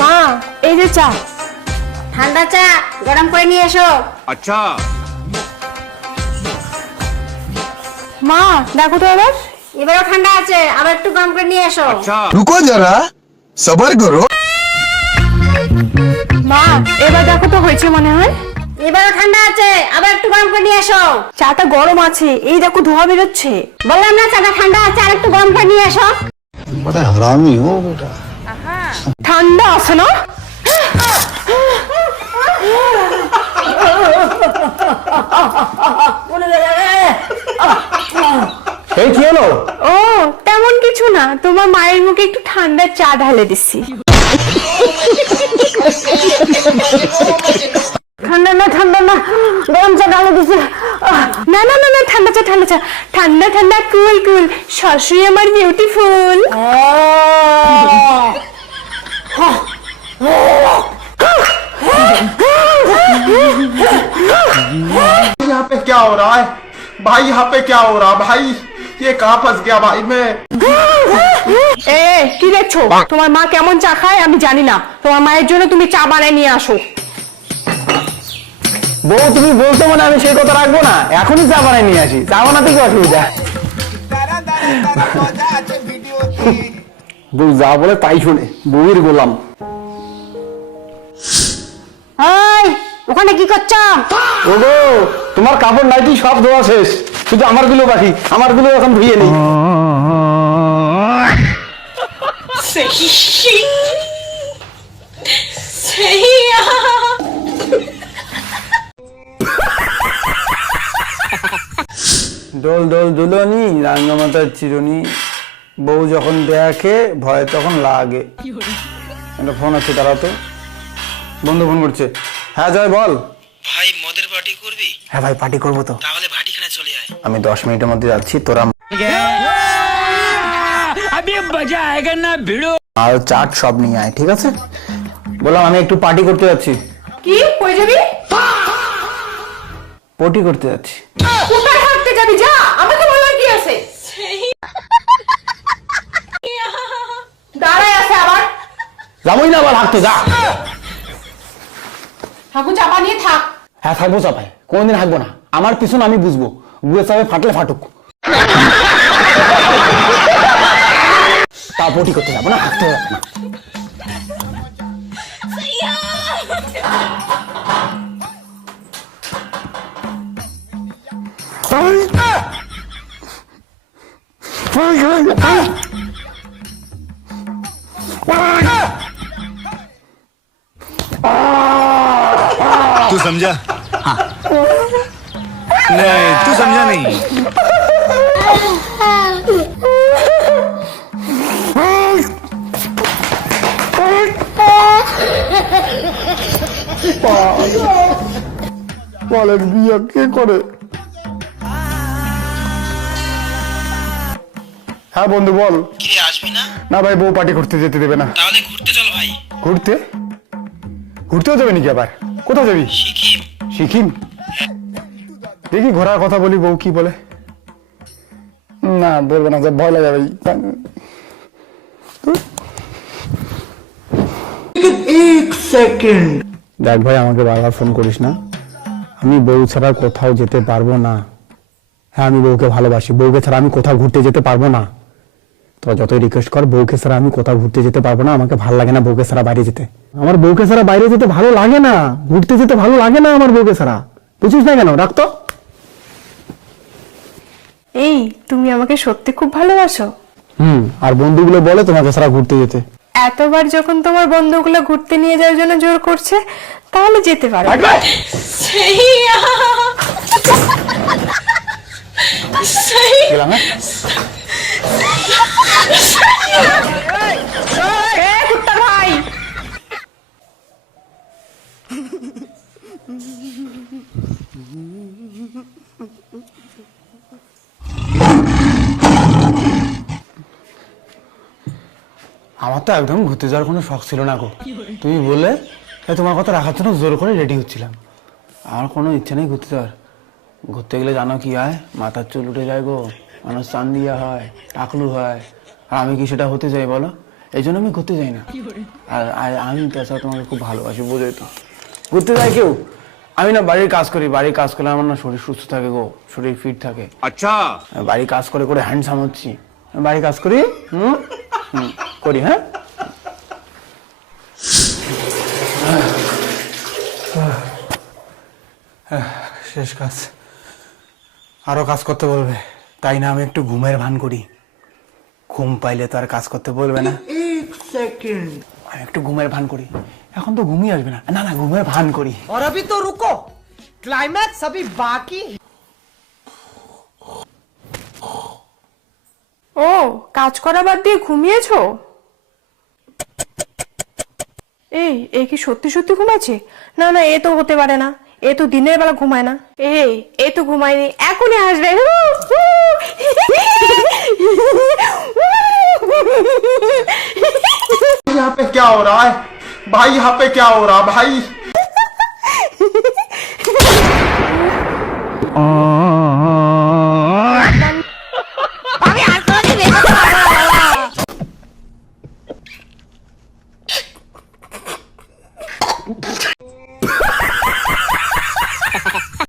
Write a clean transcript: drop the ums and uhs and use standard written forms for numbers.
মা এই যে চা। ঠান্ডা চা গরম করে নিয়ে এসো। আচ্ছা। মা দেখো তো এবারও ঠান্ডা আছে, আবার একটু গরম করে নিয়ে এসো। আচ্ছা। रुको जरा सबर करो। মা এবার দেখো তো হয়েছে মনে হয়। এবারও ঠান্ডা আছে, আবার একটু গরম করে নিয়ে এসো। চাটা গরম আছে, এই দেখো ধোঁয়া বেরোচ্ছে। বললাম না চাটা ঠান্ডা আছে, আর একটু গরম করে নিয়ে এসো। बड़ा हरामी हो बेटा। ঠান্ডা আছে না? এই কি হলো? ও তেমন কিছু না, তোমার মায়ের মুখে একটু ঠান্ডা চা ঢালে দিচ্ছি। ঠান্ডা না গরম চা ঢালে দিছি। না না না না ঠান্ডা চা ঠান্ডা ঠান্ডা কুল কুল। শাশুড়ি আমার বিউটিফুল। यहाँ पे क्या हो रहा है भाई? यहाँ पे क्या हो रहा भाई? ये कहाँ फंस गया भाई मैं? এ কি দেখছো? তোমার মা কেমন চা খায় আমি জানি না, তোমার মায়ের জন্য তুমি চা বানায় নিয়ে আসো। বউ তুমি বলছো মানে আমি সেই কথা রাখবো না, এখনই চা বানাই নিয়ে আসি। চা বানাতে কি অসুবিধা? বউ যা বলে তাই শুনে, বউয়ের গোলাম। এই ওখানে কি করছো? ওগো তোমার কাপড় নাইটি সব ধোয়া শেষ, শুধু আমার গুলো বাকি। আমার গুলো এখন ধুয়ে নেই। দোল দোল দুলনি রাঙ্গামাতার চিরুনি, বউ যখন দেখে ভয় তখন লাগে। একটা ফোন আছে, দাঁড়াতো। বন্ধু ফোন করছে। হ্যাঁ জয় বল। ভাই মদের পার্টি করবি? হ্যাঁ ভাই পার্টি করবো তো। তাহলে ভাটিখানে চলে আয়। আমি 10 মিনিটের মধ্যে যাচ্ছি, তোরা আর চাট সব নিয়ে আয়, ঠিক আছে? বললাম আমি একটু পার্টি করতে যাচ্ছি। কি কই যাবি? পটি করতে যাচ্ছি। কোথায় থাকতে যাবি? যা, আমাকে বলার কি আছে? দাঁড়ায় আছে আবার। যাবোই না আবার হাঁটতে, যা। ঠাকুর চাপা নিয়ে থাক। হ্যাঁ থাকবো চাপায়, কোনোদিন হাঁকবো না। আমার পিছন আমি বুঝবো, গুয়ে চাপে ফাটলে ফাটুক। তা পটি করতে যাবো না, হাঁটতে যাবো না। तू समझा? नहीं तू समझा नहीं। বলেন বিয়ে কে করে? হ্যাঁ বন্ধু বল। কি রে, আসবি না? না ভাই, বউ পার্টি করতে যেতে দেবে না। তাহলে ঘুরতে চল ভাই। ঘুরতে? ঘুরতেও যাবে নাকি আবার? কোথাও যাবি? সিকিম। সিকিম? দেখি ঘোরার কথা বলি, বউ কি বলে। না বলবে না, ভয় লাগে ভাই। দেখ ভাই, আমাকে বারবার ফোন করিস না। আমি বউ ছাড়া কোথাও যেতে পারবো না। হ্যাঁ আমি বউকে ভালোবাসি, বউকে ছাড়া আমি কোথাও ঘুরতে যেতে পারবো না। তো যতই রিকোয়েস্ট কর, বউকে ছাড়া আমি কোথাও ঘুরতে যেতে পারবো না। আমাকে ভালো লাগে না বউকে ছাড়া বাইরে যেতে। আমার বউকে ছাড়া বাইরে যেতে ভালো লাগে না, ঘুরতে যেতে ভালো লাগে না আমার বউকে ছাড়া। বুঝিস না কেন? রাখতো। এই তুমি আমাকে সত্যি খুব ভালোবাসো? আর বন্ধুগুলো বলে তোমাকে ছাড়া ঘুরতে যেতে। এতবার যখন তোমার বন্ধুগুলো ঘুরতে নিয়ে যাওয়ার জন্য জোর করছে, তাহলে যেতে পারো। গেলাম, হ্যাঁ? কুত্তা ভাই, আমার তো একদম ঘুরতে যাওয়ার কোনো শখ ছিল না গো। তুমি বলে তোমার কথা রাখার জন্য জোর করে রেডি হচ্ছিলাম। আমার কোনো ইচ্ছে নেই ঘুরতে যাওয়ার। ঘুরতে গেলে জানো কি হয়? মাথার চুল উঠে যায় গো, মানুষ চান দিয়া হয়, টাকলু হয়। আর আমি কি সেটা হতে চাই বলো? এই জন্য আমি ঘুরতে যাই না। আর আর আমি তাছাড়া তোমাকে খুব ভালোবাসি, বোঝোই তো। ঘুরতে যায় কেউ, আমি না বাড়ির কাজ করি, বাড়ির কাজ করলে আমার না শরীর সুস্থ থাকে গো, শরীর ফিট থাকে। अच्छा বাড়ির কাজ করে করে হ্যান্ডসাম হচ্ছি, বাড়ির কাজ করি করি। হ্যাঁ শেষ কাজ, আরো কাজ করতে বলবে, তাই না আমি একটু ঘুমের ভান করি। ঘুম পাইলে তো আর কাজ করতে বলবে না। আমি একটু ঘুমের ভান করি, এখন তো ঘুমিয়ে আসবে না, না না ঘুমের ভান করি। और अभी तो रुको, क्लाइमैक्स अभी बाकी। ও কাজ করা বাদ দিয়ে ঘুমিয়েছো? এই কি সত্যি সত্যি ঘুমাচ্ছে? না না, এ তো হতে পারে না, এ তো দিনের বেলা ঘুমায় না। এ তো ঘুমায়নি, এখনই আসবে। यहाँ पे क्या हो रहा है भाई? यहाँ पे क्या हो रहा भाई?